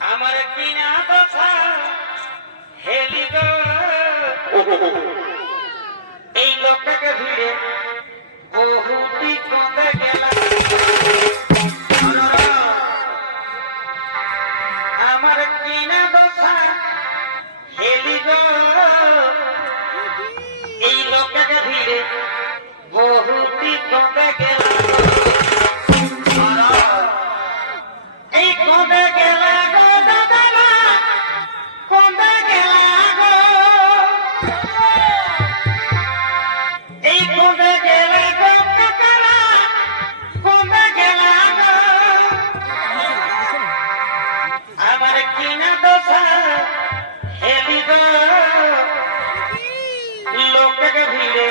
আমার কিনা দশা হেলি গো এই লোকটাকে ভিড়ে বহুটি কমে গেলাম আমার কিনা দশা হেলি গো এই লোকটাকে ভিড়ে বহুটি কমে গেলাম এই কমে গেলা গো দাদা কমে গেলা গো এই কমে গেলা গো কাকারা কমে গেলা গো আমার কিনা দশা হেলি গো লোকটাকে ভিড়ে